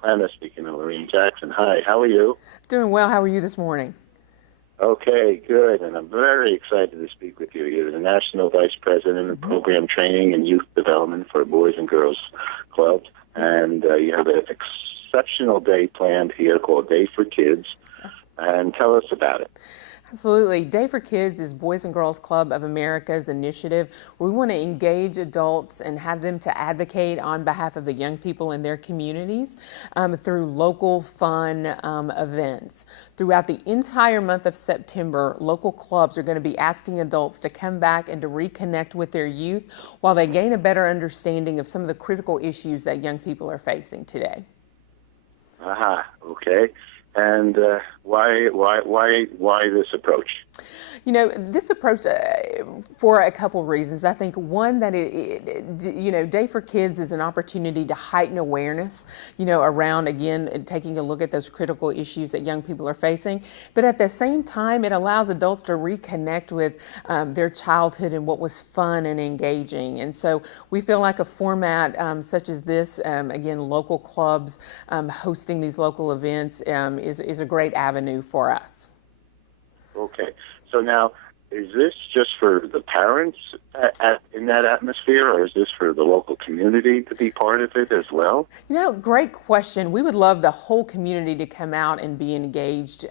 Planet speaking of Lorraine Jackson. Hi, how are you? Doing well. How are you this morning? Okay, good. And I'm very excited to speak with you. You're the National Vice President of Program Training and Youth Development for Boys and Girls Club. And you have an exceptional day planned here called Day for Kids. And tell us about it. Absolutely. Day for Kids is Boys and Girls Club of America's initiative. We want to engage adults and have them to advocate on behalf of the young people in their communities through local fun events. Throughout the entire month of September, local clubs are going to be asking adults to come back and to reconnect with their youth while they gain a better understanding of some of the critical issues that young people are facing today. Okay. And why this approach? You know, this approach for a couple reasons. I think one, that Day for Kids is an opportunity to heighten awareness, around, again, taking a look at those critical issues that young people are facing. But at the same time, it allows adults to reconnect with their childhood and what was fun and engaging. And so we feel like a format such as this, again, local clubs hosting these local events is a great avenue for us. Okay. So now, is this just for the parents in that atmosphere, or is this for the local community to be part of it as well? Great question. We would love the whole community to come out and be engaged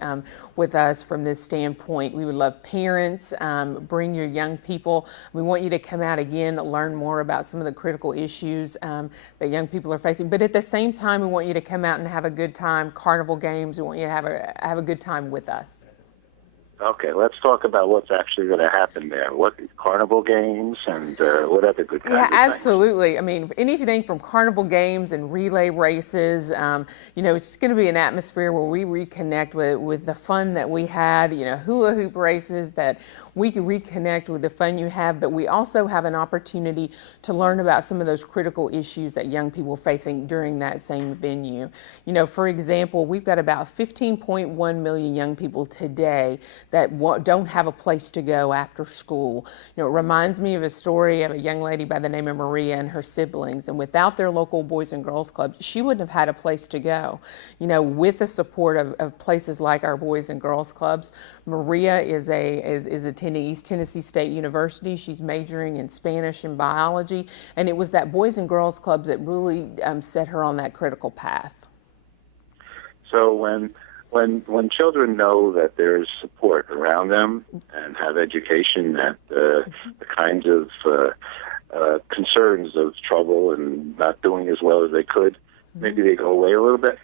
with us from this standpoint. We would love parents, bring your young people. We want you to come out again, learn more about some of the critical issues that young people are facing. But at the same time, we want you to come out and have a good time. Carnival Games, we want you to have a good time with us. Okay, let's talk about what's actually going to happen there. What Carnival Games and what other good kinds of things? Absolutely. I mean, anything from Carnival Games and relay races, it's just going to be an atmosphere where we reconnect with the fun that we had, hula hoop races that we can reconnect with the fun you have, but we also have an opportunity to learn about some of those critical issues that young people are facing during that same venue. For example, we've got about 15.1 million young people today that don't have a place to go after school. It reminds me of a story of a young lady by the name of Maria and her siblings, and without their local Boys and Girls Club, she wouldn't have had a place to go. With the support of places like our Boys and Girls Clubs, Maria is attending East Tennessee State University. She's majoring in Spanish and biology, and it was that Boys and Girls Clubs that really set her on that critical path. So when children know that there's support around them and have education, that the kinds of concerns of trouble and not doing as well as they could, maybe they go away a little bit.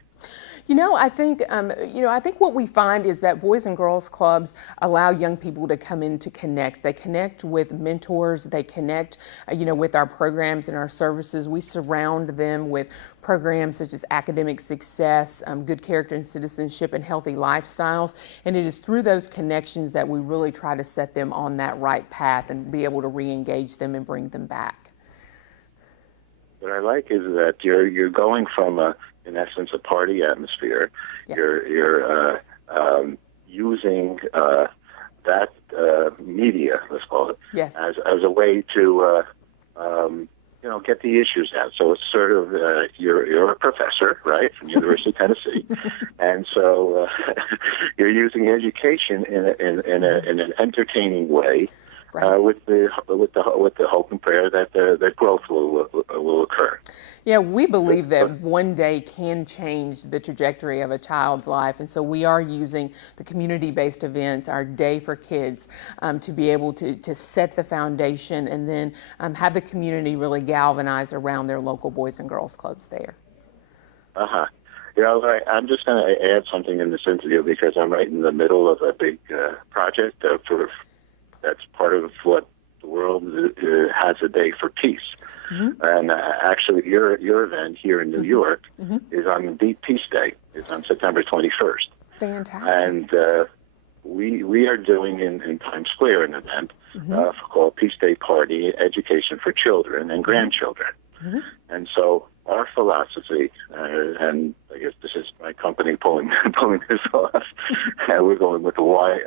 I think what we find is that Boys and Girls Clubs allow young people to come in to connect. They connect with mentors. They connect, with our programs and our services. We surround them with programs such as academic success, good character and citizenship, and healthy lifestyles. And it is through those connections that we really try to set them on that right path and be able to re-engage them and bring them back. What I like is that you're going from in essence, a party atmosphere. Yes. You're using that media, let's call it, yes, as a way to get the issues out. So it's sort of you're a professor, right, from University of Tennessee, and so you're using education in an entertaining way. Right. With the hope and prayer that growth will occur. Yeah, we believe that one day can change the trajectory of a child's life, and so we are using the community-based events, our Day for Kids, to be able to set the foundation and then have the community really galvanize around their local Boys and Girls Clubs there. I'm just going to add something in this interview because I'm right in the middle of a big project that's part of what the world has a Day for Peace. Mm-hmm. And actually, your event here in New York is on Deep Peace Day. It's on September 21st. Fantastic. And we are doing in Times Square an event called Peace Day Party Education for Children and Grandchildren. Mm-hmm. And so our philosophy, and I guess this is my company pulling this off, we're going with a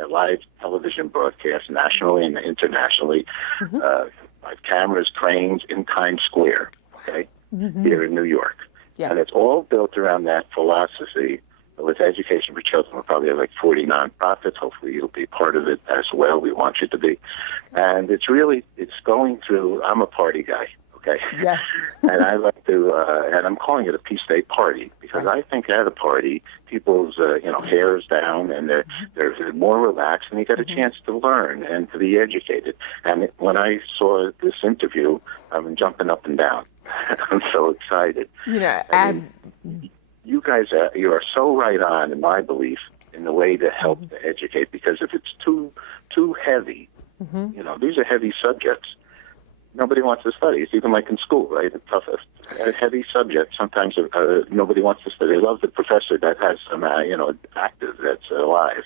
live television broadcast nationally and internationally, live cameras, cranes in Times Square, okay, here in New York. Yes. And it's all built around that philosophy. With Education for Children, we'll probably have like 40 nonprofits. Hopefully you'll be part of it as well. We want you to be. And it's going through, I'm a party guy, okay? Yes. And I like to, and I'm calling it a Peace Day party because I think at a party, people's, hair is down and they're more relaxed and you get a chance to learn and to be educated. And when I saw this interview, I've been jumping up and down. I'm so excited. You guys, you are so right on, in my belief, in the way to help to educate. Because if it's too heavy, these are heavy subjects. Nobody wants to study. It's even like in school, right? The toughest, heavy subject. Sometimes nobody wants to study. They love the professor that has some, active that's alive.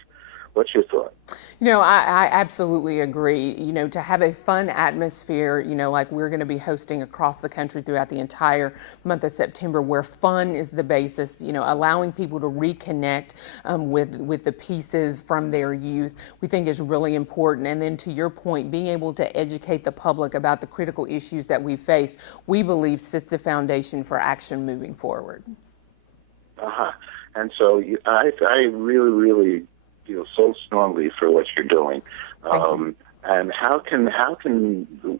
What's your thought? I absolutely agree. To have a fun atmosphere, like we're going to be hosting across the country throughout the entire month of September, where fun is the basis, allowing people to reconnect with the pieces from their youth, we think is really important. And then to your point, being able to educate the public about the critical issues that we face, we believe sets the foundation for action moving forward. And so I really, really feel so strongly for what you're doing. And how can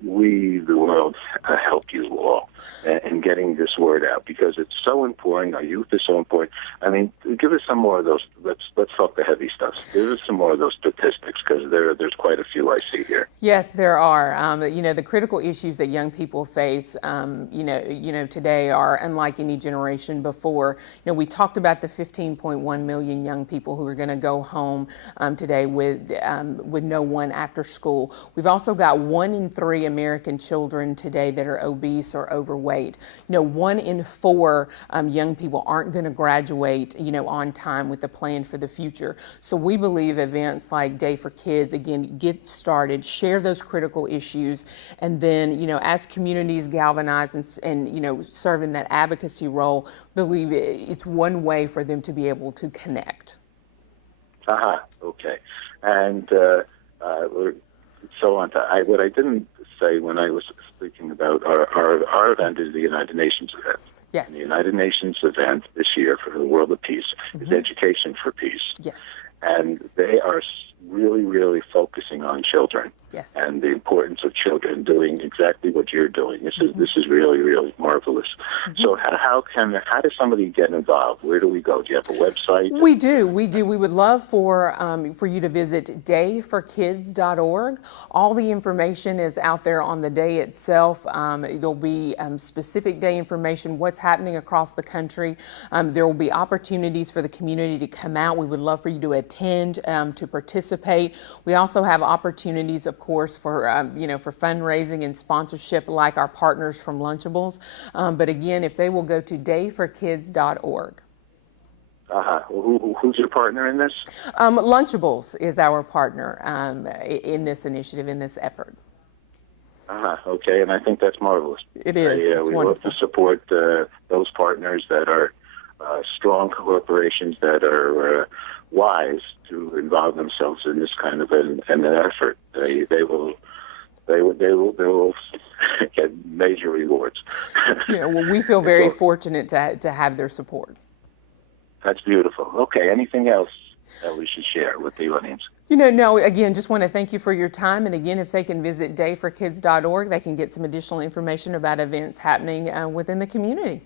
we, the world, help you all in getting this word out? Because it's so important. Our youth is so important. I mean, give us some more of those. Let's talk the heavy stuff. Give us some more of those statistics because there's quite a few I see here. Yes, there are. The critical issues that young people face, today are unlike any generation before. We talked about the 15.1 million young people who are going to go home today with no one after school. We've also got 1 in 3 American children today that are obese or overweight. 1 in 4 young people aren't going to graduate, on time with the plan for the future. So we believe events like Day for Kids, again, get started, share those critical issues, and then, as communities galvanize and serve in that advocacy role, believe it's one way for them to be able to connect. Okay. And so on. What I didn't say when I was speaking about our event is the United Nations event. Yes. And the United Nations event this year for the World of Peace is Education for Peace. Yes. And they are really, really focusing on children. Yes. And the importance of children doing exactly what you're doing. This is really, really marvelous. So how does somebody get involved? Where do we go? Do you have a website? We do. We would love for you to visit dayforkids.org. All the information is out there on the day itself. There'll be specific day information, what's happening across the country. There will be opportunities for the community to come out. We would love for you to attend, to participate. We also have opportunities, of course, for for fundraising and sponsorship, like our partners from Lunchables. But again, if they will go to dayforkids.org. Who's your partner in this? Lunchables is our partner in this initiative, in this effort. Okay, and I think that's marvelous. It is. It's we wonderful. love to support those partners that are strong corporations that are wise to involve themselves in this kind of an effort. They will get major rewards. Well, we feel very fortunate to have their support. That's beautiful. Okay, anything else that we should share with the audience? No, again, just want to thank you for your time. And again, if they can visit dayforkids.org, they can get some additional information about events happening within the community.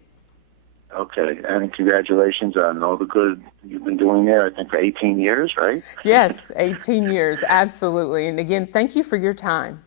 Okay, and congratulations on all the good you've been doing there, I think for 18 years, right? Yes, 18 years, absolutely. And again, thank you for your time.